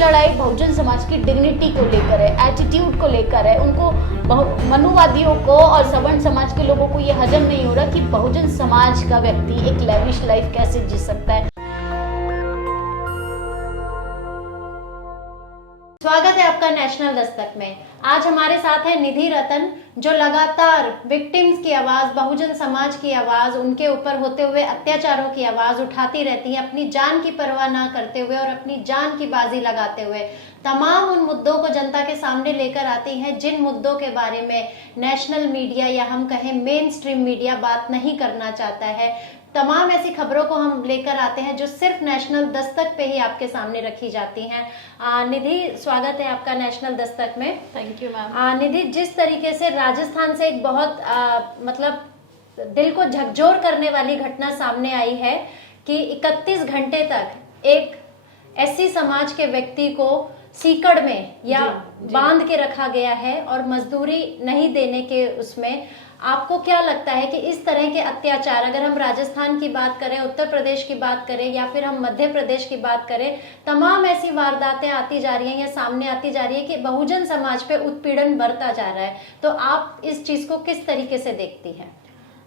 लड़ाई बहुजन समाज की डिग्निटी को लेकर है, एटीट्यूड को लेकर है। उनको मनुवादियों को और सवर्ण समाज के लोगों को ये हजम नहीं हो रहा कि बहुजन समाज का व्यक्ति एक लेविश लाइफ कैसे जी सकता है। स्वागत है आपका नेशनल दस्तक में। आज हमारे साथ है निधि रतन, जो लगातार विक्टिम्स की आवाज, बहुजन समाज की आवाज, उनके ऊपर होते हुए अत्याचारों की आवाज उठाती रहती हैं, अपनी जान की परवाह ना करते हुए और अपनी जान की बाजी लगाते हुए तमाम उन मुद्दों को जनता के सामने लेकर आती हैं जिन मुद्दों के बारे में नेशनल मीडिया या हम कहें मेन स्ट्रीम मीडिया बात नहीं करना चाहता है। तमाम ऐसी खबरों को हम लेकर आते हैं जो सिर्फ नेशनल दस्तक पे ही आपके सामने रखी जाती हैं। निधि, स्वागत है आपका नेशनल दस्तक में। Thank you ma'am. निधि, जिस तरीके से राजस्थान से एक बहुत मतलब दिल को झकझोर करने वाली घटना सामने आई है कि 31 घंटे तक एक एससी समाज के व्यक्ति को सीकड़ में या बांध के रखा गया है और मजदूरी नहीं देने के उसमें आपको क्या लगता है कि इस तरह के अत्याचार, अगर हम राजस्थान की बात करें, उत्तर प्रदेश की बात करें या फिर हम मध्य प्रदेश की बात करें, तमाम ऐसी वारदातें आती जा रही हैं या सामने आती जा रही है कि बहुजन समाज पे उत्पीड़न बढ़ता जा रहा है, तो आप इस चीज को किस तरीके से देखती हैं?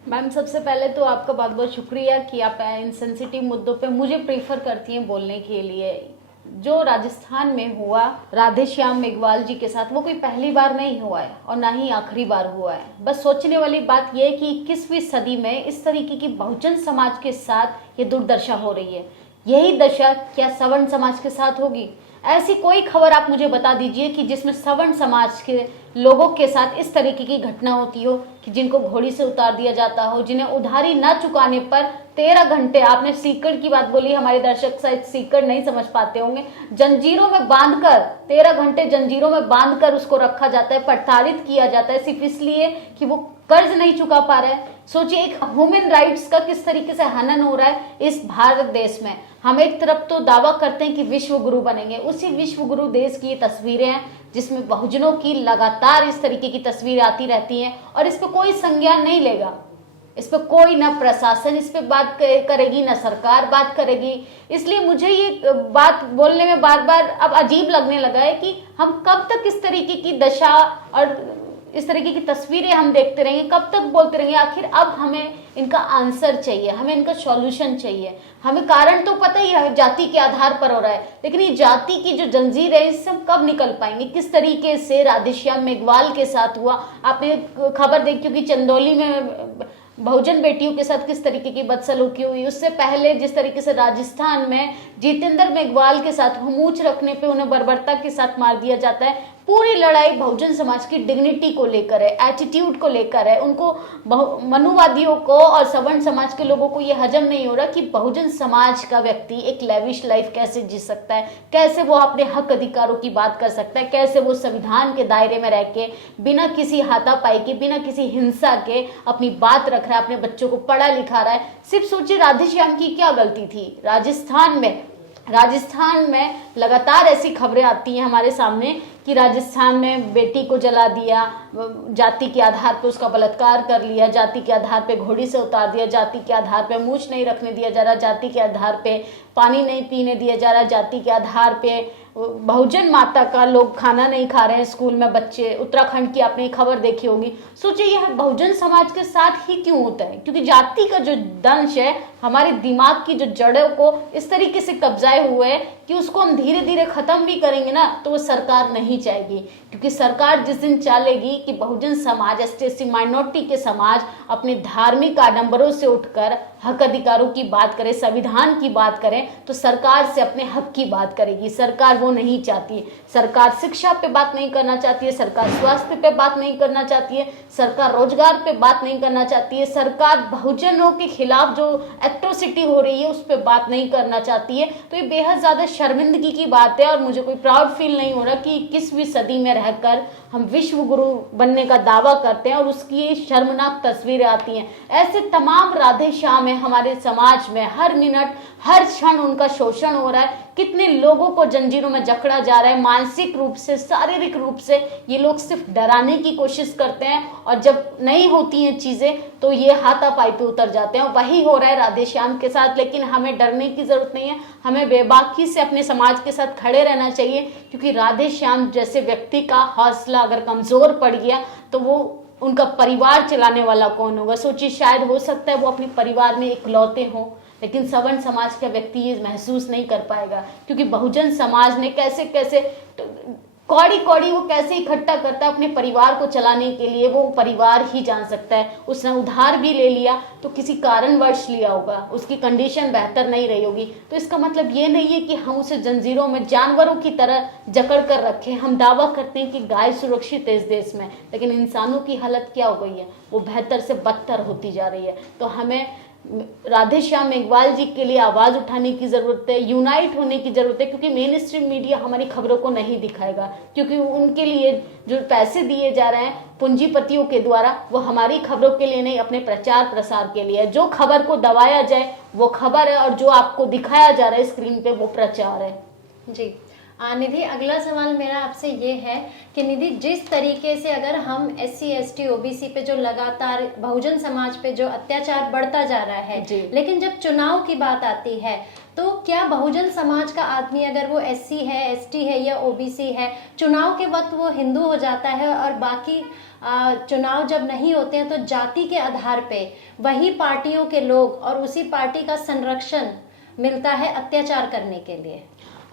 मैम, सबसे पहले तो आपका बहुत बहुत शुक्रिया कि आप इन सेंसिटिव मुद्दों पे मुझे प्रेफर करती हैं बोलने के लिए। जो राजस्थान में हुआ राधेश्याम मेघवाल जी के साथ, वो कोई पहली बार नहीं हुआ है और ना ही आखिरी बार हुआ है। बस सोचने वाली बात यह है कि 21वीं सदी में इस तरीके की बहुजन समाज के साथ ये दुर्दशा हो रही है। यही दशा क्या सवर्ण समाज के साथ होगी? ऐसी कोई खबर आप मुझे बता दीजिए कि जिसमें सवर्ण समाज के लोगों के साथ इस तरीके की घटना होती हो कि जिनको घोड़ी से उतार दिया जाता हो, जिन्हें उधारी न चुकाने पर 13 घंटे, आपने सीकड़ की बात बोली, हमारे दर्शक शायद सीकड़ नहीं समझ पाते होंगे, जंजीरों में बांधकर 13 घंटे जंजीरों में बांधकर उसको रखा जाता है, प्रताड़ित किया जाता है सिर्फ इसलिए कि वो कर्ज नहीं चुका पा रहा है। सोचिए एक ह्यूमन राइट्स का किस तरीके से हनन हो रहा है इस भारत देश में। हम एक तरफ तो दावा करते हैं कि विश्व गुरु बनेंगे, उसी विश्व गुरु देश की ये तस्वीरें हैं जिसमें बहुजनों की लगातार इस तरीके की तस्वीरें आती रहती हैं और इस पर कोई संज्ञान नहीं लेगा। इस पर कोई ना प्रशासन इस पे बात करेगी, ना सरकार बात करेगी। इसलिए मुझे ये बात बोलने में बार बार अब अजीब लगने लगा है कि हम कब तक इस तरीके की दशा और इस तरीके की तस्वीरें हम देखते रहेंगे, कब तक बोलते रहेंगे। आखिर अब हमें इनका आंसर चाहिए, हमें इनका सॉल्यूशन चाहिए। हमें कारण तो पता ही है जाति के आधार पर हो रहा है, लेकिन ये जाति की जो जंजीर है इससे हम कब निकल पाएंगे? किस तरीके से राधेश्याम मेघवाल के साथ हुआ, आपने खबर देखी होगी चंदौली में बहुजन बेटियों के साथ किस तरीके की बदसलूकी हुई। उससे पहले जिस तरीके से राजस्थान में जितेंद्र मेघवाल के साथ मूंछ रखने पे उन्हें बर्बरता के साथ मार दिया जाता है। पूरी लड़ाई बहुजन समाज की डिग्निटी को लेकर है, एटीट्यूड को लेकर है। उनको मनुवादियों को और सवर्ण समाज के लोगों को ये हजम नहीं हो रहा कि बहुजन समाज का व्यक्ति एक लेविश लाइफ कैसे जी सकता है, कैसे वो अपने हक अधिकारों की बात कर सकता है, कैसे वो संविधान के दायरे में रह के बिना किसी हाथापाई के, बिना किसी हिंसा के अपनी बात रख रहा है, अपने बच्चों को पढ़ा लिखा रहा है। सिर्फ सोचिए राधेश्याम की क्या गलती थी। राजस्थान में लगातार ऐसी खबरें आती हैं हमारे सामने कि राजस्थान में बेटी को जला दिया, जाति के आधार पर उसका बलात्कार कर लिया, जाति के आधार पे घोड़ी से उतार दिया, जाति के आधार पे मूंछ नहीं रखने दिया जा रहा, जाति के आधार पे पानी नहीं पीने दिया जा रहा, जाति के आधार पे बहुजन माता का लोग खाना नहीं खा रहे हैं स्कूल में बच्चे। उत्तराखंड की आपने खबर देखी होगी। सोचिए यह बहुजन समाज के साथ ही क्यों होता है? क्योंकि जाति का जो दंश है हमारे दिमाग की जो जड़ों को इस तरीके से कब्जाए हुए है कि उसको हम धीरे धीरे खत्म भी करेंगे ना तो वो सरकार नहीं चाहेगी। क्योंकि सरकार जिस दिन चाहेगी कि बहुजन समाज, एसटी माइनॉरिटी के समाज अपने धार्मिक आडंबरों से उठकर हक अधिकारों की बात करे, संविधान की बात करें, तो सरकार से अपने हक की बात करेगी। सरकार वो नहीं चाहती। सरकार शिक्षा पे बात नहीं करना चाहती है, सरकार स्वास्थ्य पे बात नहीं करना चाहती है, सरकार रोजगार पे बात नहीं करना चाहती है, सरकार बहुजनों के खिलाफ जो एट्रोसिटी हो रही है उस पर बात नहीं करना चाहती है। तो ये बेहद ज्यादा शर्मिंदगी की बात है और मुझे कोई प्राउड फील नहीं हो रहा कि 21वीं सदी में रहकर हम विश्व गुरु बनने का दावा करते हैं और उसकी शर्मनाक तस्वीरें आती हैं। ऐसे तमाम राधेश्याम है हमारे समाज में, हर मिनट हर क्षण उनका शोषण हो रहा है। कितने लोगों को जंजीरों में जकड़ा जा रहा है, मानसिक रूप से, शारीरिक रूप से। ये लोग सिर्फ डराने की कोशिश करते हैं और जब नहीं होती हैं चीजें तो ये हाथापाई पे उतर जाते हैं। वही हो रहा है राधेश्याम के साथ। लेकिन हमें डरने की जरूरत नहीं है, हमें बेबाकी से अपने समाज के साथ खड़े रहना चाहिए, क्योंकि राधेश्याम जैसे व्यक्ति का हौसला अगर कमजोर पड़ गया तो वो उनका परिवार चलाने वाला कौन होगा। सोचिए, शायद हो सकता है वो अपने परिवार में इकलौते हों, लेकिन सवर्ण समाज का व्यक्ति ये महसूस नहीं कर पाएगा, क्योंकि बहुजन समाज ने कैसे कैसे कौड़ी कौड़ी वो कैसे इकट्ठा करता है अपने परिवार को चलाने के लिए, वो परिवार ही जान सकता है। उसने उधार भी ले लिया तो किसी कारणवश लिया होगा, उसकी कंडीशन बेहतर नहीं रही होगी। तो इसका मतलब ये नहीं है कि हम उसे जंजीरों में जानवरों की तरह जकड़ कर रखें। हम दावा करते हैं कि गाय सुरक्षित है इस देश में, लेकिन इंसानों की हालत क्या हो गई है, वो बेहतर से बदतर होती जा रही है। तो हमें राधेश्याम मेघवाल जी के लिए आवाज उठाने की जरूरत है, यूनाइट होने की जरूरत है, क्योंकि मेन स्ट्रीम मीडिया हमारी खबरों को नहीं दिखाएगा, क्योंकि उनके लिए जो पैसे दिए जा रहे हैं पूंजीपतियों के द्वारा, वो हमारी खबरों के लिए नहीं, अपने प्रचार प्रसार के लिए। जो खबर को दबाया जाए वो खबर है, और जो आपको दिखाया जा रहा है स्क्रीन पे वो प्रचार है। जी निधि, अगला सवाल मेरा आपसे ये है कि निधि, जिस तरीके से अगर हम SC ST OBC पे जो लगातार बहुजन समाज पे जो अत्याचार बढ़ता जा रहा है, लेकिन जब चुनाव की बात आती है तो क्या बहुजन समाज का आदमी, अगर वो SC है, ST है या OBC है, चुनाव के वक्त वो हिंदू हो जाता है और बाकी चुनाव जब नहीं होते हैं तो जाति के आधार पे वही पार्टियों के लोग और उसी पार्टी का संरक्षण मिलता है अत्याचार करने के लिए?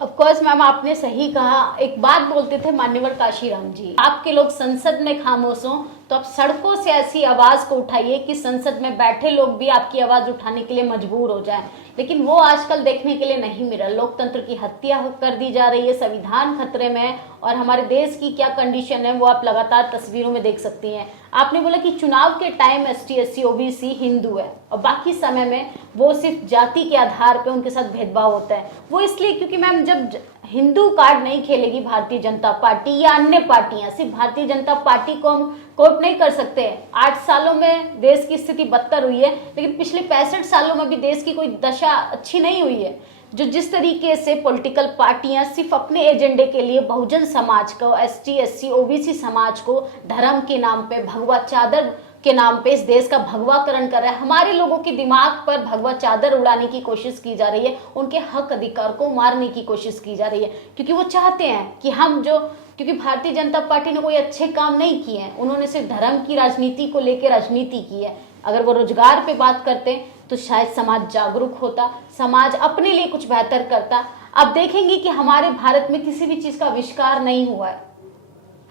ऑफ कोर्स मैम, आपने सही कहा। एक बात बोलते थे मान्यवर काशीराम जी, आपके लोग संसद में खामोश हों तो आप सड़कों से ऐसी आवाज को उठाइए कि संसद में बैठे लोग भी आपकी आवाज उठाने के लिए मजबूर हो जाएं। लेकिन वो आजकल देखने के लिए नहीं मिल रहा। लोकतंत्र की हत्या कर दी जा रही है, संविधान खतरे में है, और हमारे देश की क्या कंडीशन है वो आप लगातार तस्वीरों में देख सकती हैं। आपने बोला कि चुनाव के time ST SC OBC Hindu है और बाकी समय में वो सिर्फ जाति के आधार पे उनके साथ भेदभाव होता है। वो इसलिए क्योंकि मैम, जब हिंदू कार्ड नहीं खेलेगी भारतीय जनता पार्टी या अन्य पार्टियां, सिर्फ भारतीय जनता पार्टी को हम कोट नहीं कर सकते। 8 सालों में देश की स्थिति बदतर हुई है, लेकिन पिछले 65 सालों में भी देश की कोई दशा अच्छी नहीं हुई है। जो जिस तरीके से पॉलिटिकल पार्टियां सिर्फ अपने एजेंडे के लिए बहुजन समाज को, ST SC OBC समाज को धर्म के नाम पे, भगवा चादर के नाम पे इस देश का भगवाकरण कर रहा है, हमारे लोगों के दिमाग पर भगवा चादर उड़ाने की कोशिश की जा रही है, उनके हक अधिकार को मारने की कोशिश की जा रही है, क्योंकि वो चाहते हैं कि हम जो, क्योंकि भारतीय जनता पार्टी ने कोई अच्छे काम नहीं किए हैं, उन्होंने सिर्फ धर्म की राजनीति को लेकर राजनीति की है। अगर वो रोजगार पे बात करते तो शायद समाज जागरूक होता, समाज अपने लिए कुछ बेहतर करता। अब देखेंगे कि हमारे भारत में किसी भी चीज का आविष्कार नहीं हुआ है,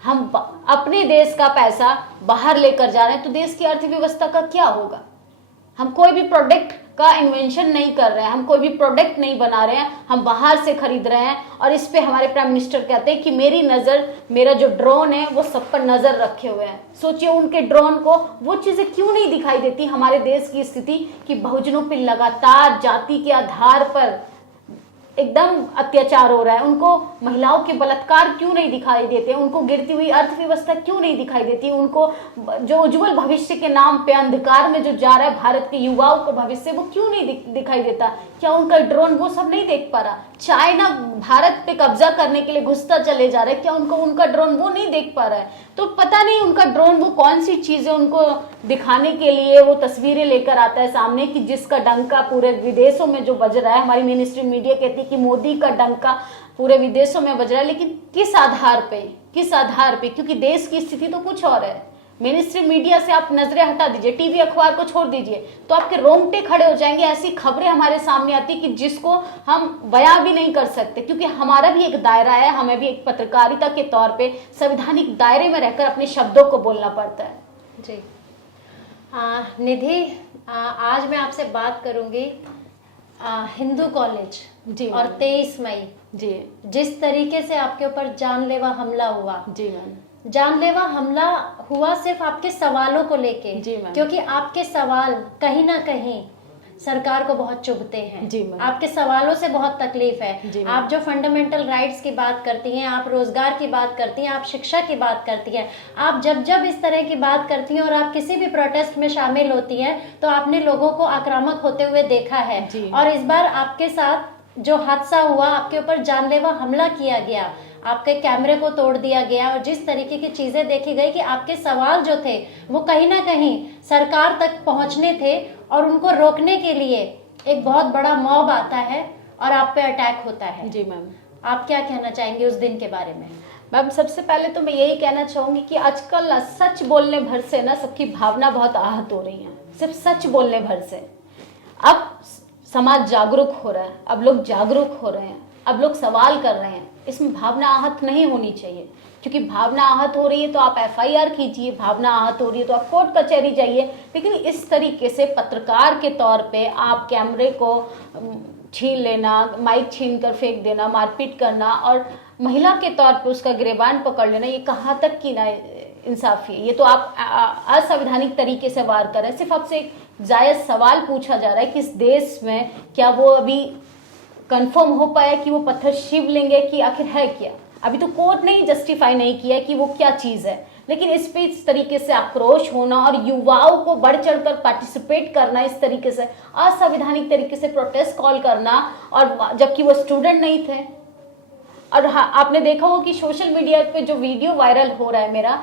हम अपने देश का पैसा बाहर लेकर जा रहे हैं, तो देश की अर्थव्यवस्था का क्या होगा। हम कोई भी प्रोडक्ट का इन्वेंशन नहीं कर रहे हैं, हम कोई भी प्रोडक्ट नहीं बना रहे हैं, हम बाहर से खरीद रहे हैं। और इस पे हमारे प्राइम मिनिस्टर कहते हैं कि मेरी नजर, मेरा जो ड्रोन है वो सब पर नजर रखे हुए हैं। सोचिए, उनके ड्रोन को वो चीजें क्यों नहीं दिखाई देती, हमारे देश की स्थिति कि बहुजनों पे लगातार जाति के आधार पर एकदम अत्याचार हो रहा है। उनको महिलाओं के बलात्कार क्यों नहीं दिखाई देते, उनको गिरती हुई अर्थव्यवस्था क्यों नहीं दिखाई देती, उनको जो उज्जवल भविष्य के नाम पे अंधकार में जो जा रहा है भारत के युवाओं का भविष्य, वो क्यों नहीं दिखाई देता। क्या उनका ड्रोन वो सब नहीं देख पा रहा। चाइना भारत पे कब्जा करने के लिए घुसता चले जा रहा है, क्या उनका ड्रोन वो नहीं देख पा रहा है। तो पता नहीं उनका ड्रोन वो कौन सी चीजें उनको दिखाने के लिए वो तस्वीरें लेकर आता है सामने, कि जिसका डंका पूरे विदेशों में जो बज रहा है। हमारी मेन स्ट्रीम मीडिया कहती है कि मोदी का डंका पूरे विदेशों में बज रहा है, लेकिन किस आधार पे, किस आधार पे, क्योंकि देश की स्थिति तो कुछ और है। मेन स्ट्रीम मीडिया से आप नजरें हटा दीजिए, टीवी अखबार को छोड़ दीजिए, तो आपके रोंगटे खड़े हो जाएंगे। ऐसी खबरें हमारे सामने आती कि जिसको हम बयां भी नहीं कर सकते, क्योंकि हमारा भी एक दायरा है, हमें भी एक पत्रकारिता के तौर पे संवैधानिक दायरे में रहकर अपने शब्दों को बोलना पड़ता है। जी निधि, आज मैं आपसे बात करूंगी हिंदू कॉलेज जी और 23 मई जी, जिस तरीके से आपके ऊपर जानलेवा हमला हुआ। जी मैम, जानलेवा हमला हुआ सिर्फ आपके सवालों को लेके, जी मैम, क्योंकि आपके सवाल कहीं ना कहीं सरकार को बहुत चुभते हैं। जी मैम, आपके सवालों से बहुत तकलीफ है। जी आप जो फंडामेंटल राइट्स की बात करती हैं, आप रोजगार की बात करती हैं, आप शिक्षा की बात करती हैं, आप जब जब इस तरह की बात करती हैं और आप किसी भी प्रोटेस्ट में शामिल होती हैं तो आपने लोगों को आक्रामक होते हुए देखा है। और इस बार आपके साथ जो हादसा हुआ, आपके ऊपर जानलेवा हमला किया गया, आपके कैमरे को तोड़ दिया गया और जिस तरीके की चीजें देखी गई कि आपके सवाल जो थे वो कहीं ना कहीं सरकार तक पहुंचने थे और उनको रोकने के लिए एक बहुत बड़ा मॉब आता है और आप पे अटैक होता है। जी मैम, आप क्या कहना चाहेंगे उस दिन के बारे में? मैम सबसे पहले तो मैं यही कहना चाहूंगी कि आजकल ना सच बोलने भर से ना सबकी भावना बहुत आहत हो रही है, सिर्फ सच बोलने भर से। अब समाज जागरूक हो रहा है, अब लोग जागरूक हो रहे हैं, अब लोग सवाल कर रहे हैं, इसमें भावना आहत नहीं होनी चाहिए। क्योंकि भावना आहत हो रही है तो आप एफआईआर कीजिए, भावना आहत हो रही है तो आप कोर्ट कचहरी जाइए, लेकिन इस तरीके से पत्रकार के तौर पे आप कैमरे को छीन लेना, माइक छीन कर फेंक देना, मारपीट करना और महिला के तौर पे उसका गिरेबान पकड़ लेना, ये कहाँ तक की ना इंसाफी है। ये तो आप असंवैधानिक तरीके से वार कर रहे हैं। सिर्फ आपसे एक जायज सवाल पूछा जा रहा है कि इस देश में क्या वो अभी कंफर्म हो पाया कि वो पत्थर शिवलिंग है कि आखिर है क्या। अभी तो कोर्ट ने जस्टिफाई नहीं किया कि वो क्या चीज है, लेकिन इस पे इस तरीके से आक्रोश होना और युवाओं को बढ़ चढ़कर पार्टिसिपेट करना, इस तरीके से असंवैधानिक तरीके से प्रोटेस्ट कॉल करना, और जबकि वो स्टूडेंट नहीं थे। और हाँ, आपने देखा हो कि सोशल मीडिया पे जो वीडियो वायरल हो रहा है, मेरा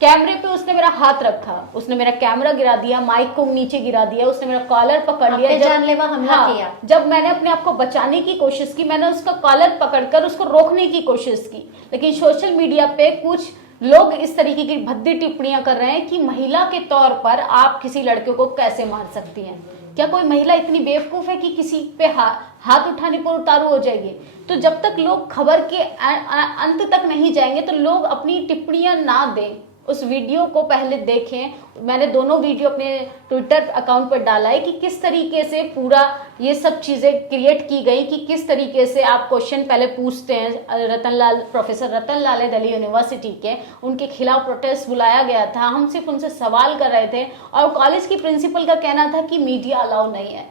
कैमरे पे उसने मेरा हाथ रखा, उसने मेरा कैमरा गिरा दिया, माइक को नीचे गिरा दिया, उसने मेरा कॉलर पकड़ लिया, जानलेवा हमला किया। जब मैंने अपने आप को बचाने की कोशिश की, मैंने उसका कॉलर पकड़कर उसको रोकने की कोशिश की, लेकिन सोशल मीडिया पे कुछ लोग इस तरीके की भद्दी टिप्पणियां कर रहे हैं कि महिला के तौर पर आप किसी लड़के को कैसे मार सकती हैं। क्या कोई महिला इतनी बेवकूफ है कि किसी पे हाथ उठाने पर उतारू हो जाएगी? तो जब तक लोग खबर के अंत तक नहीं जाएंगे तो लोग अपनी टिप्पणियां ना दें, उस वीडियो को पहले देखें। मैंने दोनों वीडियो अपने ट्विटर अकाउंट पर डाला है कि किस तरीके से पूरा ये सब चीज़ें क्रिएट की गई, कि किस तरीके से आप क्वेश्चन पहले पूछते हैं। प्रोफेसर रतन लाल है दिल्ली यूनिवर्सिटी के, उनके खिलाफ प्रोटेस्ट बुलाया गया था, हम सिर्फ उनसे सवाल कर रहे थे और कॉलेज की प्रिंसिपल का कहना था कि मीडिया अलाउ नहीं है।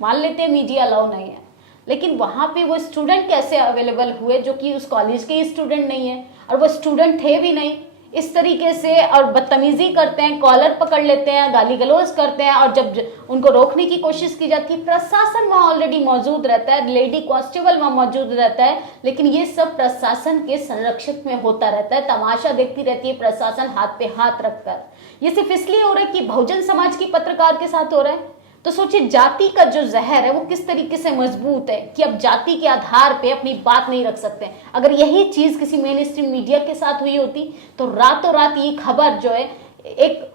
मान लेते हैं मीडिया अलाउ नहीं है, लेकिन वहाँ पे वो स्टूडेंट कैसे अवेलेबल हुए जो कि उस कॉलेज के स्टूडेंट नहीं है, और वो स्टूडेंट थे भी नहीं। इस तरीके से और बदतमीजी करते हैं, कॉलर पकड़ लेते हैं, गाली गलौज करते हैं, और जब उनको रोकने की कोशिश की जाती है, प्रशासन वहाँ ऑलरेडी मौजूद रहता है, लेडी कांस्टेबल वहाँ मौजूद रहता है, लेकिन ये सब प्रशासन के संरक्षक में होता रहता है। तमाशा देखती रहती है प्रशासन हाथ पे हाथ रखकर। ये सिर्फ इसलिए हो रहा है कि बहुजन समाज की पत्रकार के साथ हो रहा है। तो सोचिए जाति का जो जहर है वो किस तरीके से मजबूत है कि अब जाति के आधार पे अपनी बात नहीं रख सकते। अगर यही चीज किसी मेन स्ट्रीम मीडिया के साथ हुई होती तो रातों रात ये खबर जो है, एक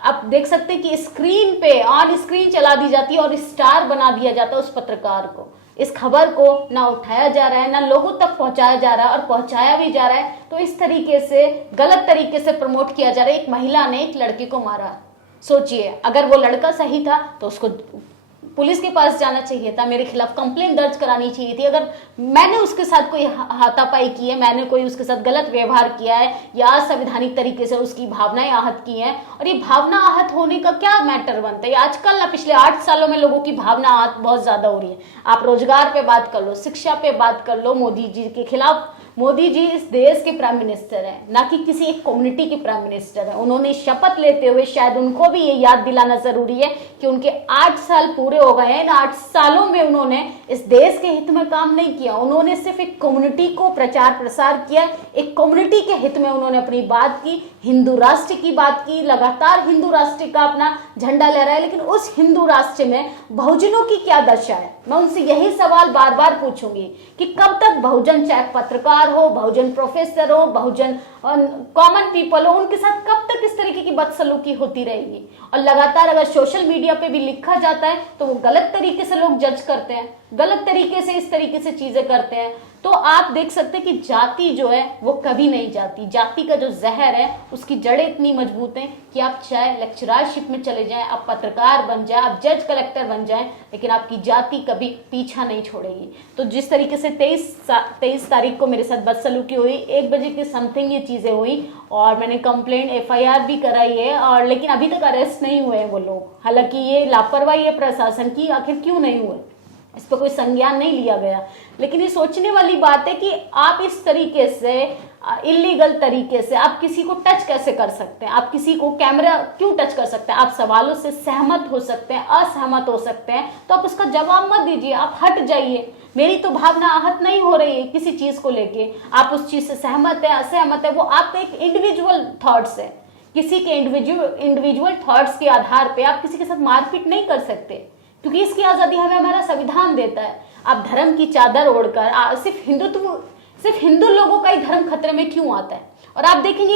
आप देख सकते हैं कि स्क्रीन पे ऑन स्क्रीन चला दी जाती और स्टार बना दिया जाता उस पत्रकार को। इस खबर को ना उठाया जा रहा है, ना लोगों तक पहुंचाया जा रहा है, और पहुंचाया भी जा रहा है तो इस तरीके से गलत तरीके से प्रमोट किया जा रहा है। एक महिला ने एक लड़के को मारा, सोचिए अगर वो लड़का सही था तो उसको पुलिस के पास जाना चाहिए था, मेरे खिलाफ कंप्लेंट दर्ज करानी चाहिए थी। अगर मैंने उसके साथ कोई हाथापाई की है, मैंने कोई उसके साथ गलत व्यवहार किया है या असंवैधानिक तरीके से उसकी भावनाएं आहत की हैं, और ये भावना आहत होने का क्या मैटर बनता है? आजकल ना पिछले 8 सालों में लोगों की भावना आहत बहुत ज्यादा हो रही है। आप रोजगार पे बात कर लो, शिक्षा पे बात कर लो, मोदी जी के खिलाफ। मोदी जी इस देश के प्राइम मिनिस्टर हैं, ना कि किसी एक कम्युनिटी के प्राइम मिनिस्टर हैं। उन्होंने शपथ लेते हुए शायद उनको भी ये याद दिलाना जरूरी है कि उनके 8 साल पूरे हो गए हैं। इन 8 सालों में उन्होंने इस देश के हित में काम नहीं किया, उन्होंने सिर्फ एक कम्युनिटी को प्रचार प्रसार किया, एक कम्युनिटी के हित में उन्होंने अपनी बात की, हिंदू राष्ट्र की बात की। लगातार हिंदू राष्ट्र का अपना झंडा लहरा है, लेकिन उस हिंदू राष्ट्र में बहुजनों की क्या दशा है? मैं उनसे यही सवाल बार बार पूछूंगी कि कब तक बहुजन, चाहे पत्रकार हो, बहुजन प्रोफेसर हो, बहुजन कॉमन पीपल हो, उनके साथ कब तक इस तरीके की बदसलूकी होती रहेगी? और लगातार अगर सोशल मीडिया पे भी लिखा जाता है तो वो गलत तरीके से लोग जज करते हैं, गलत तरीके से इस तरीके से चीजें करते हैं। तो आप देख सकते हैं कि जाति जो है वो कभी नहीं जाती। जाति का जो जहर है उसकी जड़ें इतनी मजबूत हैं कि आप चाहे लेक्चररशिप में चले जाएं, आप पत्रकार बन जाएं, आप जज कलेक्टर बन जाएं, लेकिन आपकी जाति कभी पीछा नहीं छोड़ेगी। तो जिस तरीके से 23 तारीख को मेरे साथ बदसलूकी हुई, 1 बजे के समथिंग ये चीजें हुई, और मैंने कंप्लेंट FIR भी कराई है, और लेकिन अभी तक अरेस्ट नहीं हुए हैं वो लोग। हालांकि ये लापरवाही है प्रशासन की, आखिर क्यों नहीं हुए? इस पर कोई संज्ञान नहीं लिया गया। लेकिन ये सोचने वाली बात है कि आप इस तरीके से इलीगल तरीके से आप किसी को टच कैसे कर सकते हैं, आप किसी को कैमरा क्यों टच कर सकते हैं। आप सवालों से सहमत हो सकते हैं, असहमत हो सकते हैं, तो आप उसका जवाब मत दीजिए, आप हट जाइए। मेरी तो भावना आहत नहीं हो रही है किसी चीज को लेके, आप उस चीज से सहमत है असहमत है, वो आपका एक इंडिविजुअल थॉट्स है। किसी के इंडिविजुअल थॉट्स के आधार पे आप किसी के साथ मारपीट नहीं कर सकते, क्योंकि इसकी आजादी हमें हमारा संविधान देता है। आप धर्म की चादर ओढ़कर सिर्फ हिंदू लोगों का ही धर्म खतरे में क्यों आता है। और आप देखेंगे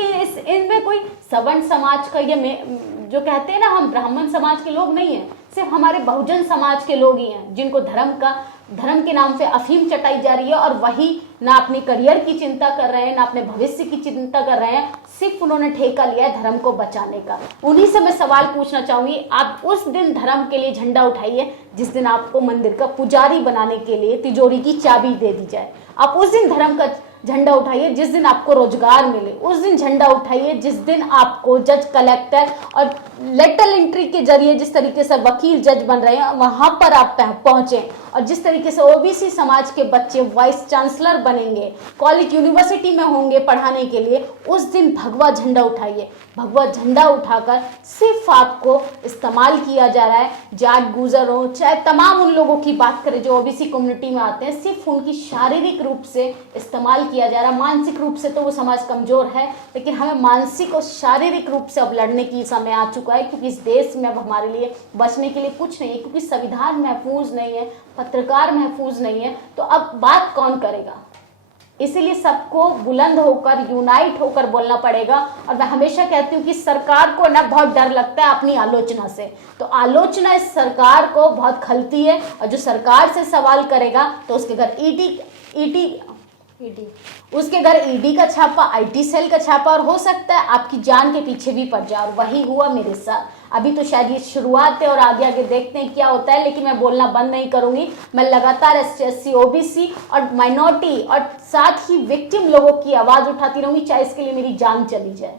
इनमें कोई सवर्ण समाज का या जो कहते हैं ना हम ब्राह्मण समाज के लोग नहीं है, सिर्फ हमारे बहुजन समाज के लोग ही हैं जिनको धर्म के नाम से अफीम चटाई जा रही है, और वही ना अपने करियर की चिंता कर रहे हैं ना अपने भविष्य की चिंता कर रहे हैं, सिर्फ उन्होंने ठेका लिया है धर्म को बचाने का। उन्हीं से मैं सवाल पूछना चाहूंगी, आप उस दिन धर्म के लिए झंडा उठाइए जिस दिन आपको मंदिर का पुजारी बनाने के लिए तिजोरी की चाबी दे दी जाए। आप उस दिन धर्म का झंडा उठाइए जिस दिन आपको रोजगार मिले। उस दिन झंडा उठाइए जिस दिन आपको जज, कलेक्टर और लेटर एंट्री के जरिए जिस तरीके से वकील जज बन रहे हैं वहां पर आप पहुंचे, और जिस तरीके से ओबीसी समाज के बच्चे वाइस चांसलर बनेंगे, कॉलेज यूनिवर्सिटी में होंगे पढ़ाने के लिए, उस दिन भगवा झंडा उठाइए। भगवा झंडा उठाकर सिर्फ आपको इस्तेमाल किया जा रहा है, जाट गुजर हो चाहे तमाम उन लोगों की बात करें जो ओबीसी कम्युनिटी में आते हैं, सिर्फ उनकी शारीरिक रूप से इस्तेमाल किया जा रहा है। मानसिक रूप से तो वो समाज कमजोर है, लेकिन हमें मानसिक और शारीरिक रूप से अब लड़ने की समय आ चुका है, क्योंकि इस देश में अब हमारे लिए बचने के लिए कुछ नहीं है, क्योंकि संविधान महफूज नहीं है, पत्रकार महफूज नहीं है, तो अब बात कौन करेगा। इसीलिए सबको बुलंद होकर यूनाइट होकर बोलना पड़ेगा। और मैं हमेशा कहती हूँ कि सरकार को ना बहुत डर लगता है अपनी आलोचना से, तो आलोचना इस सरकार को बहुत खलती है, और जो सरकार से सवाल करेगा तो उसके घर उसके घर ईडी का छापा, आईटी सेल का छापा, और हो सकता है आपकी जान के पीछे भी पड़ जाए। और वही हुआ मेरे साथ। अभी तो शायद ये शुरुआत है और आगे आगे देखते हैं क्या होता है, लेकिन मैं बोलना बंद नहीं करूंगी। मैं लगातार SC, OBC और माइनॉरिटी और साथ ही विक्टिम लोगों की आवाज उठाती रहूंगी, चाहे इसके लिए मेरी जान चली जाए।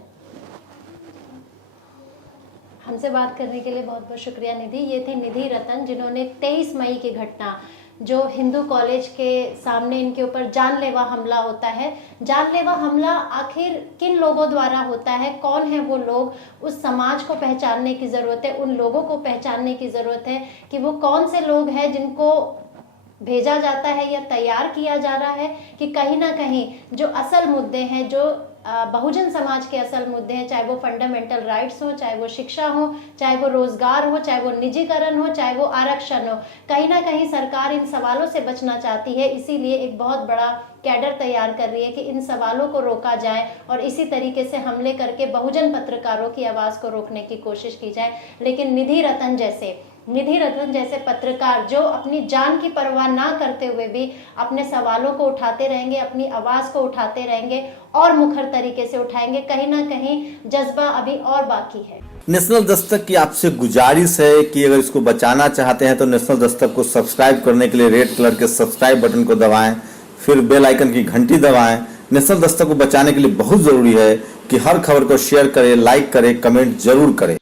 हमसे बात करने के लिए बहुत बहुत शुक्रिया निधि। ये थे निधि रतन, जिन्होंने 23 मई की घटना, जो हिंदू कॉलेज के सामने इनके ऊपर जानलेवा हमला होता है, जानलेवा हमला आखिर किन लोगों द्वारा होता है, कौन है वो लोग, उस समाज को पहचानने की ज़रूरत है, उन लोगों को पहचानने की ज़रूरत है कि वो कौन से लोग हैं जिनको भेजा जाता है या तैयार किया जा रहा है कि कहीं ना कहीं जो असल मुद्दे हैं, जो बहुजन समाज के असल मुद्दे हैं, चाहे वो फंडामेंटल राइट्स हो, चाहे वो शिक्षा हो, चाहे वो रोजगार हो, चाहे वो निजीकरण हो, चाहे वो आरक्षण हो, कहीं ना कहीं सरकार इन सवालों से बचना चाहती है। इसीलिए एक बहुत बड़ा कैडर तैयार कर रही है कि इन सवालों को रोका जाए और इसी तरीके से हमले करके बहुजन पत्रकारों की आवाज़ को रोकने की कोशिश की जाए। लेकिन निधि रतन जैसे पत्रकार जो अपनी जान की परवाह ना करते हुए भी अपने सवालों को उठाते रहेंगे, अपनी आवाज़ को उठाते रहेंगे और मुखर तरीके से उठाएंगे, कहीं ना कहीं जज्बा अभी और बाकी है। नेशनल दस्तक की आपसे गुजारिश है कि अगर इसको बचाना चाहते हैं तो नेशनल दस्तक को सब्सक्राइब करने के लिए रेड कलर के सब्सक्राइब बटन को दबाएं, फिर बेल आइकन की घंटी दबाएं। नेशनल दस्तक को बचाने के लिए बहुत जरूरी है कि हर खबर को शेयर करें, लाइक करें, कमेंट जरूर करें।